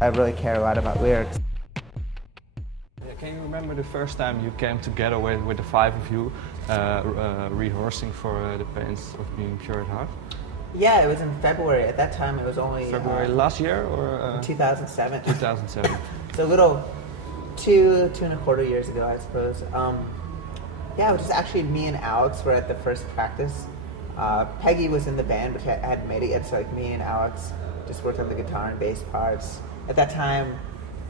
I really care a lot about lyrics. Can you remember the first time you came together with the five of you rehearsing for the Pains of Being Pure at Heart? Yeah, it was in February. At that time, it was only February last year or 2007. 2007. So a little, two and a quarter years ago, I suppose. Yeah, it was just actually me and Alex were at the first practice. Peggy was in the band, but I hadn't made it yet. So like me and Alex just worked on the guitar and bass parts. At that time,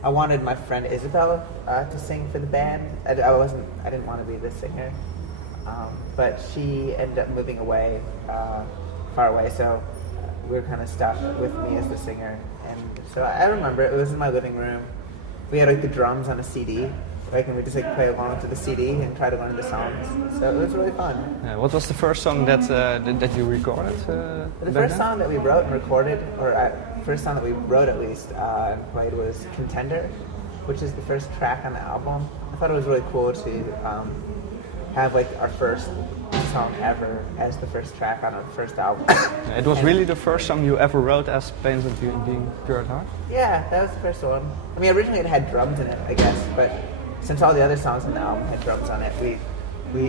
I wanted my friend Isabel to sing for the band. I didn't want to be the singer, but she ended up moving away, far away. So we were kind of stuck with me as the singer. And so I remember it was in my living room. We had like the drums on a CD, and we just like play along to the CD and try to learn the songs. So it was really fun. Yeah, what was the first song that you recorded? The first song that we wrote and recorded, first song that we wrote at least and played was Contender, which is the first track on the album. I thought it was really cool to have like our first song ever as the first track on our first album. It was really the first song you ever wrote as Pains of Being Pure at Heart? Yeah, that was the first one. I mean, originally it had drums in it, I guess, but since all the other songs on the album had drums on it, we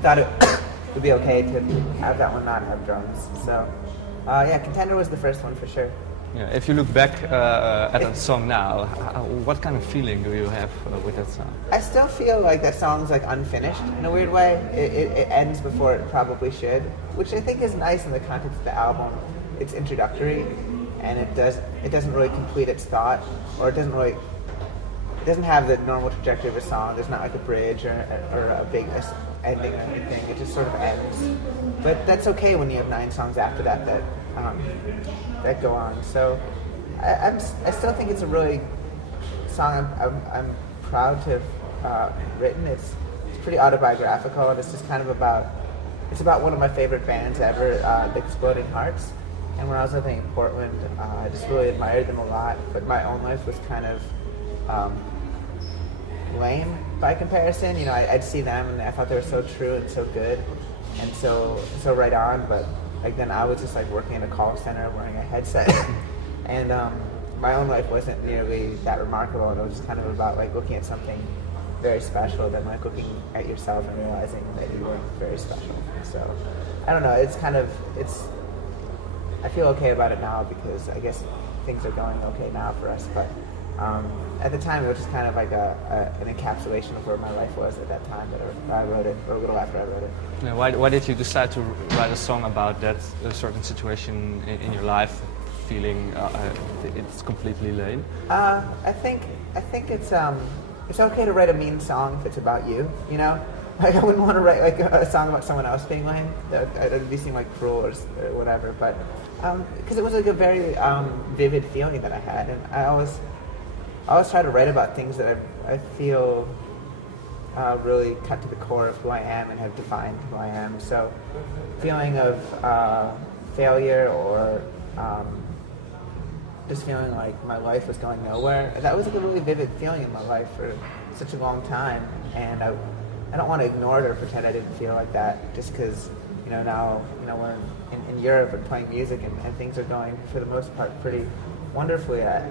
thought it would be okay to have that one not have drums. So, yeah, Contender was the first one for sure. Yeah, if you look back at that song now, what kind of feeling do you have with that song? I still feel like that song's like unfinished in a weird way. It ends before it probably should, which I think is nice in the context of the album. It's introductory, and it doesn't really complete its thought, or it doesn't have the normal trajectory of a song. There's not like a bridge or a big ending or anything. It just sort of ends. But that's okay when you have 9 songs after that that go on. So I still think it's a really song I'm proud to have written. It's pretty autobiographical, and it's just kind of about one of my favorite bands ever, the Exploding Hearts. And when I was living in Portland, I just really admired them a lot. But my own life was kind of lame by comparison. You know, I'd see them and I thought they were so true and so good and so right on, but like then I was just like working in a call center wearing a headset and my own life wasn't nearly that remarkable, and it was just kind of about like looking at something very special, then like looking at yourself and realizing that you were very special. So I don't know, I feel okay about it now because I guess things are going okay now for us, but at the time, it was just kind of like an encapsulation of where my life was at that time that I wrote it, or a little after I wrote it. Yeah, why did you decide to write a song about that certain situation in your life, feeling it's completely lame? I think it's okay to write a mean song if it's about you, you know? Like I wouldn't want to write like a song about someone else being lame. It'd be seem like cruel or whatever, but because it was like a very vivid feeling that I had, and I always try to write about things that I feel really cut to the core of who I am and have defined who I am. So feeling of failure or just feeling like my life was going nowhere, that was like a really vivid feeling in my life for such a long time. And I don't want to ignore it or pretend I didn't feel like that just because, you know, now, you know, we're in Europe and playing music and things are going, for the most part, pretty wonderfully. I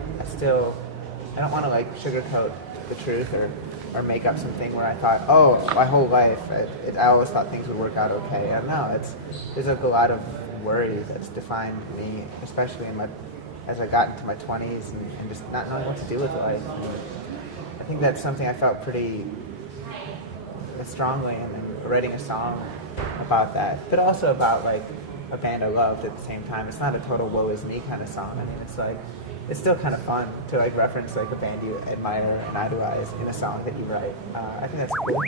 don't want to like sugarcoat the truth or make up something where I thought, oh, my whole life, I always thought things would work out okay. And no, there's like a lot of worry that's defined me, especially as I got into my 20s and just not knowing what to do with life. And I think that's something I felt pretty strongly in writing a song about that, but also about like a band I loved at the same time. It's not a total woe is me kind of song. I mean, it's like, it's still kind of fun to like reference like a band you admire and idolize in a song that you write. I think that's cool.